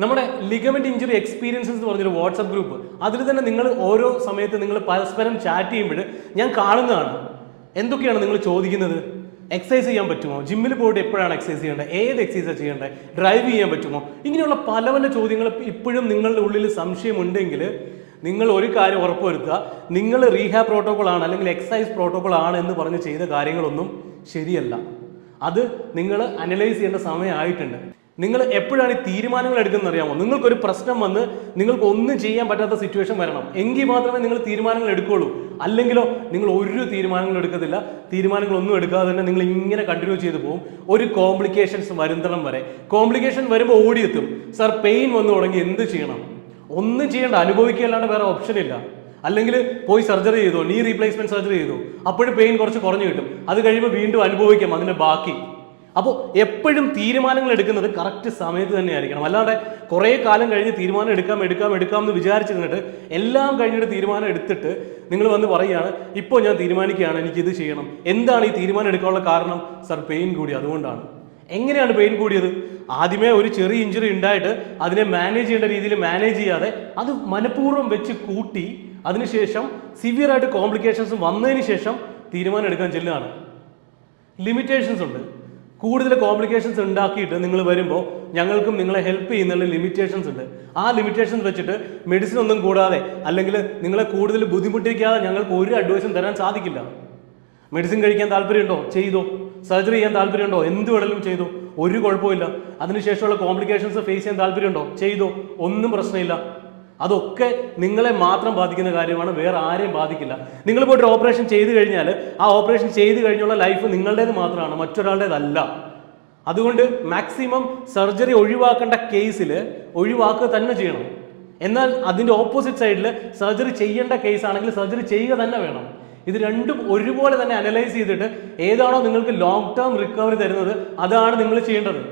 നമ്മുടെ ligament injury experiences എന്ന് പറഞ്ഞൊരു വാട്സ്ആപ്പ് ഗ്രൂപ്പ്, അതിൽ തന്നെ നിങ്ങൾ ഓരോ സമയത്ത് നിങ്ങൾ പരസ്പരം ചാറ്റ് ചെയ്യുമ്പോൾ ഞാൻ കാണുന്നതാണ്. എന്തൊക്കെയാണ് നിങ്ങൾ ചോദിക്കുന്നത്? എക്സസൈസ് ചെയ്യാൻ പറ്റുമോ? ജിമ്മിൽ പോയിട്ട് എപ്പോഴാണ് എക്സസൈസ് ചെയ്യേണ്ടത്? ഏത് എക്സസൈസ് ചെയ്യേണ്ടത്? ഡ്രൈവ് ചെയ്യാൻ പറ്റുമോ? ഇങ്ങനെയുള്ള പല പല ചോദ്യങ്ങൾ ഇപ്പോഴും നിങ്ങളുടെ ഉള്ളിൽ സംശയമുണ്ടെങ്കിൽ നിങ്ങൾ ഒരു കാര്യം ഉറപ്പുവരുത്തുക, നിങ്ങൾ റീഹാബ് പ്രോട്ടോകോൾ ആണ് അല്ലെങ്കിൽ എക്സസൈസ് പ്രോട്ടോകോൾ ആണ് എന്ന് പറഞ്ഞ് ചെയ്ത കാര്യങ്ങളൊന്നും ശരിയല്ല. അത് നിങ്ങൾ അനലൈസ് ചെയ്യേണ്ട സമയമായിട്ടുണ്ട്. നിങ്ങൾ എപ്പോഴാണ് ഈ തീരുമാനങ്ങൾ എടുക്കുന്നത് അറിയാമോ? നിങ്ങൾക്കൊരു പ്രശ്നം വന്ന് നിങ്ങൾക്ക് ഒന്നും ചെയ്യാൻ പറ്റാത്ത സിറ്റുവേഷൻ വരണം, എങ്കിൽ മാത്രമേ നിങ്ങൾ തീരുമാനങ്ങൾ എടുക്കുകയുള്ളൂ. അല്ലെങ്കിലോ നിങ്ങൾ ഒരു തീരുമാനങ്ങൾ എടുക്കത്തില്ല. തീരുമാനങ്ങളൊന്നും എടുക്കാതെ തന്നെ നിങ്ങൾ ഇങ്ങനെ കണ്ടിന്യൂ ചെയ്ത് പോകും ഒരു കോംപ്ലിക്കേഷൻസ് വരുന്നിടം വരെ. കോംപ്ലിക്കേഷൻ വരുമ്പോൾ ഓടിയെത്തും. സാർ പെയിൻ വന്നു തുടങ്ങി, എന്ത് ചെയ്യണം? ഒന്നും ചെയ്യേണ്ട, അനുഭവിക്കുകയല്ലാണ്ട് വേറെ ഓപ്ഷൻ ഇല്ല. അല്ലെങ്കിൽ പോയി സർജറി ചെയ്തോ, നീ റീപ്ലേസ്മെന്റ് സർജറി ചെയ്തോ, അപ്പോഴും പെയിൻ കുറച്ച് കുറഞ്ഞു കിട്ടും. അത് കഴിയുമ്പോൾ വീണ്ടും അനുഭവിക്കാം അതിന്റെ ബാക്കി. അപ്പോൾ എപ്പോഴും തീരുമാനങ്ങൾ എടുക്കുന്നത് കറക്റ്റ് സമയത്ത് തന്നെ ആയിരിക്കണം. അല്ലാതെ കുറേ കാലം കഴിഞ്ഞ് തീരുമാനം എടുക്കാം എന്ന് വിചാരിച്ചിരുന്നിട്ട് എല്ലാം കഴിഞ്ഞിട്ട് തീരുമാനം എടുത്തിട്ട് നിങ്ങൾ വന്ന് പറയുകയാണ് ഇപ്പോൾ ഞാൻ തീരുമാനിക്കുകയാണ് എനിക്കിത് ചെയ്യണം. എന്താണ് ഈ തീരുമാനം എടുക്കാനുള്ള കാരണം? സർ പെയിൻ കൂടി, അതുകൊണ്ടാണ്. എങ്ങനെയാണ് പെയിൻ കൂടിയത്? ആദ്യമേ ഒരു ചെറിയ ഇഞ്ചുറി ഉണ്ടായിട്ട് അതിനെ മാനേജ് ചെയ്യേണ്ട രീതിയിൽ മാനേജ് ചെയ്യാതെ അത് മനഃപൂർവ്വം വെച്ച് കൂട്ടി അതിനുശേഷം സിവിയർ ആയിട്ട് കോംപ്ലിക്കേഷൻസ് വന്നതിന് ശേഷം തീരുമാനം എടുക്കാൻ ചെല്ലുകയാണ്. ലിമിറ്റേഷൻസ് ഉണ്ട്. കൂടുതൽ കോംപ്ലിക്കേഷൻസ് ഉണ്ടാക്കിയിട്ട് നിങ്ങൾ വരുമ്പോൾ ഞങ്ങൾക്കും നിങ്ങളെ ഹെൽപ്പ് ചെയ്യുന്നുള്ള ലിമിറ്റേഷൻസ് ഉണ്ട്. ആ ലിമിറ്റേഷൻസ് വെച്ചിട്ട് മെഡിസിൻ ഒന്നും കൂടാതെ അല്ലെങ്കിൽ നിങ്ങളെ കൂടുതൽ ബുദ്ധിമുട്ടിക്കാതെ ഞങ്ങൾക്ക് ഒരു അഡ്വൈസും തരാൻ സാധിക്കില്ല. മെഡിസിൻ കഴിക്കാൻ താല്പര്യമുണ്ടോ? ചെയ്തോ. സർജറി ചെയ്യാൻ താല്പര്യമുണ്ടോ? എന്ത് വേണമെങ്കിലും ചെയ്തോ, ഒരു കുഴപ്പമില്ല. അതിനുശേഷമുള്ള കോംപ്ലിക്കേഷൻസ് ഫേസ് ചെയ്യാൻ താല്പര്യമുണ്ടോ? ചെയ്തോ, ഒന്നും പ്രശ്നമില്ല. അതൊക്കെ നിങ്ങളെ മാത്രം ബാധിക്കുന്ന കാര്യമാണ്, വേറെ ആരെയും ബാധിക്കില്ല. നിങ്ങൾ പോയിട്ട് ഓപ്പറേഷൻ ചെയ്ത് കഴിഞ്ഞാൽ ആ ഓപ്പറേഷൻ ചെയ്ത് കഴിഞ്ഞുള്ള ലൈഫ് നിങ്ങളുടേത് മാത്രമാണ്, മറ്റൊരാളുടേതല്ല. അതുകൊണ്ട് മാക്സിമം സർജറി ഒഴിവാക്കേണ്ട കേസിൽ ഒഴിവാക്കുക തന്നെ ചെയ്യണം. എന്നാൽ അതിൻ്റെ ഓപ്പോസിറ്റ് സൈഡിൽ സർജറി ചെയ്യേണ്ട കേസ് ആണെങ്കിൽ സർജറി ചെയ്യുക തന്നെ വേണം. ഇത് രണ്ടും ഒരുപോലെ തന്നെ അനലൈസ് ചെയ്തിട്ട് ഏതാണോ നിങ്ങൾക്ക് ലോങ് ടേം റിക്കവറി തരുന്നത് അതാണ് നിങ്ങൾ ചെയ്യേണ്ടത്.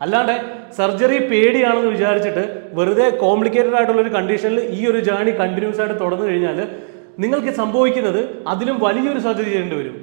അല്ലാണ്ട് സർജറി പേടിയാണെന്ന് വിചാരിച്ചിട്ട് വെറുതെ കോംപ്ലിക്കേറ്റഡ് ആയിട്ടുള്ള ഒരു കണ്ടീഷനിൽ ഈ ഒരു ജേർണി കണ്ടിന്യൂസ് ആയിട്ട് തുടർന്നു കഴിഞ്ഞാൽ നിങ്ങൾക്ക് സംഭവിക്കുന്നത് അതിലും വലിയൊരു സർജറി ചെയ്യേണ്ടി വരും.